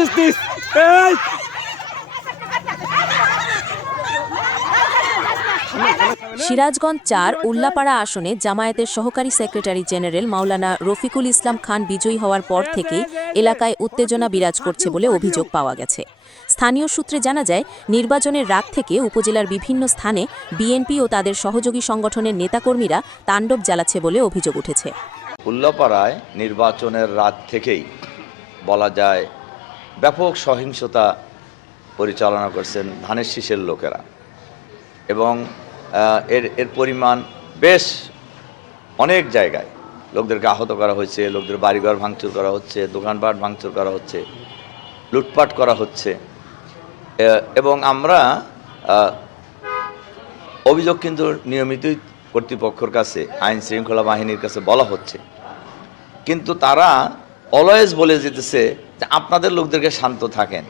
is this? Hey! Sirajganj ৪ Ullapara আসনে জামায়াতের সহকারী সেক্রেটারি জেনারেল মাওলানা রফিকুল ইসলাম খান বিজয়ী হওয়ার পর থেকেই এলাকায় উত্তেজনা বিরাজ করছে বলে অভিযোগ পাওয়া গেছে। স্থানীয় সূত্রে জানা যায়, নির্বাচনের রাত থেকে উপজেলার বিভিন্ন স্থানে বিএনপি ও তাদের সহযোগী সংগঠনের নেতাকর্মীরা তাণ্ডব চালাচ্ছে বলে অভিযোগ উঠেছে। উল্লাপাড়ায় নির্বাচনের রাত থেকেই বলা যায় ব্যাপক সহিংসতা পরিচালনা করছেন ধানের শীষের লোকেরা এবং এর পরিমাণ বেশ অনেক জায়গায় লোকদেরকে আহত করা হয়েছে, লোকদের বাড়িঘর ভাঙচুর করা হচ্ছে, দোকানপাট ভাঙচুর করা হচ্ছে, লুটপাট করা হচ্ছে এবং আমরা অভিযোগ কিন্তু নিয়মিতই কর্তৃপক্ষের কাছে, আইন শৃঙ্খলা বাহিনীর কাছে বলা হচ্ছে, কিন্তু তারা অলওয়েজ বলে যেতেছে যে আপনাদের লোকদেরকে শান্ত থাকেন।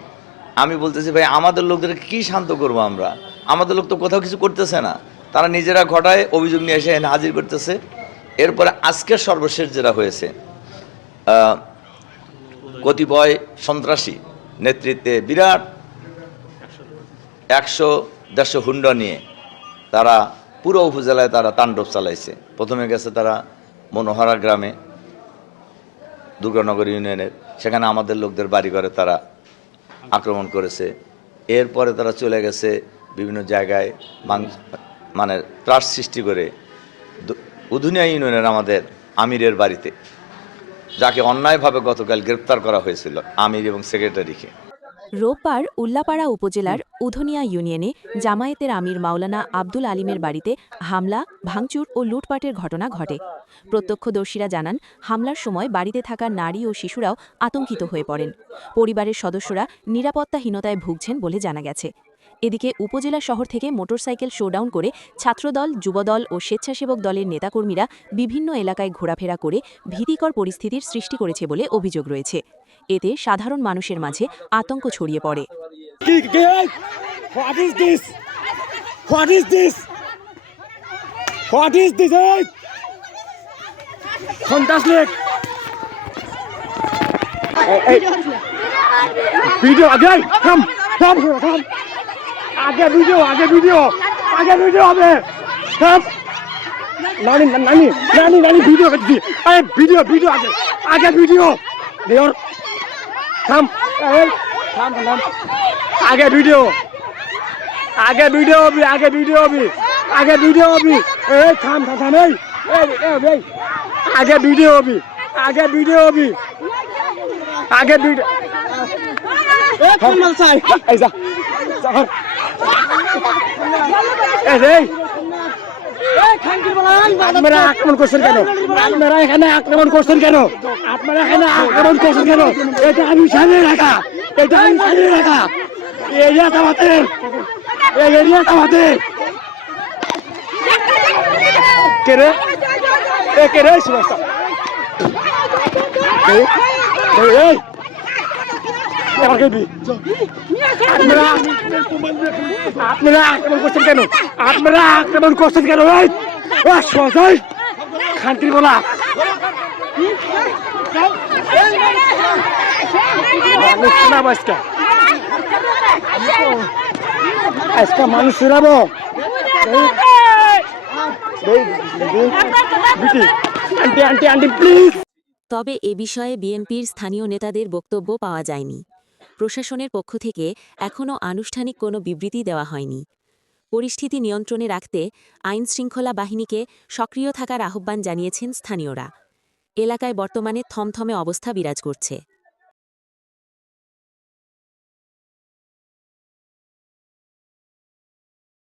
আমি বলতেছি ভাই, আমাদের লোকদেরকে কি শান্ত করবো আমরা? আমাদের লোক তো কোথাও কিছু করতেছে না, তারা নিজেরা ঘটায় অভিযোগ নিয়ে এসে হাজির করতেছে। এরপরে আজকের সর্বশেষ যেটা হয়েছে, কতিপয় সন্ত্রাসী নেতৃত্বে বিরাট 100-150 হুন্ডা নিয়ে তারা পুরো উপজেলায় তারা তাণ্ডব চালাইছে। প্রথমে গেছে তারা মনোহরা গ্রামে, দুর্গানগর ইউনিয়নের, সেখানে আমাদের লোকদের বাড়িঘরে তারা আক্রমণ করেছে। এরপরে তারা চলে গেছে বিভিন্ন জায়গায় মানে ত্রাস সৃষ্টি করে উধুনিয়া ইউনিয়নের আমাদের আমিরের বাড়িতে, যাকে অন্যায়ভাবে গতকাল গ্রেপ্তার করা হয়েছিল, আমির এবং সেক্রেটারিকে। রোববার উল্লাপাড়া উপজেলার উধনিয়া ইউনিয়নে জামায়াতের আমির মাওলানা আব্দুল আলিমের বাড়িতে হামলা, ভাঙচুর ও লুটপাটের ঘটনা ঘটে। প্রত্যক্ষদর্শীরা জানান, হামলার সময় বাড়িতে থাকা নারী ও শিশুরাও আতঙ্কিত হয়ে পড়েন। পরিবারের সদস্যরা নিরাপত্তাহীনতায় ভুগছেন বলে জানা গেছে। এদিকে উপজেলা শহর থেকে মোটরসাইকেল শোডাউন করে ছাত্রদল, যুবদল ও স্বেচ্ছাসেবক দলের নেতাকর্মীরা বিভিন্ন এলাকায় ঘোরাফেরা করে ভীতিকর পরিস্থিতির সৃষ্টি করেছে বলে অভিযোগ রয়েছে। এতে সাধারণ মানুষের মাঝে আতঙ্ক ছড়িয়ে পড়ে। What is this? What is this? What is this? Fantastic! Video again! Come! आगे वीडियो अबे come! नानी वीडियो अरे वीडियो आगे वीडियो देवर come आगे वीडियो भी ए थाम ए आगे वीडियो भी ए कमल साहब ऐसा सफर ए रे আপনারা আক্রমণ করছেন কেন? আপনারা এখানে আক্রমণ করছেন কেন? এটা আমি সামনে রাখা, এরিয়া আমাদের কে রে সুভাষা আপনারা আক্রমণ করছেন কেন? খান্তির বলা আজকে মানুষ শোনাবো। তবে এ বিষয়ে বিএনপির স্থানীয় নেতাদের বক্তব্য পাওয়া যায়নি। প্রশাসনের পক্ষ থেকে এখনও আনুষ্ঠানিক কোনো বিবৃতি দেওয়া হয়নি। পরিস্থিতি নিয়ন্ত্রণে রাখতে আইনশৃঙ্খলা বাহিনীকে সক্রিয় থাকার আহ্বান জানিয়েছেন স্থানীয়রা। এলাকায় বর্তমানে থমথমে অবস্থা বিরাজ করছে।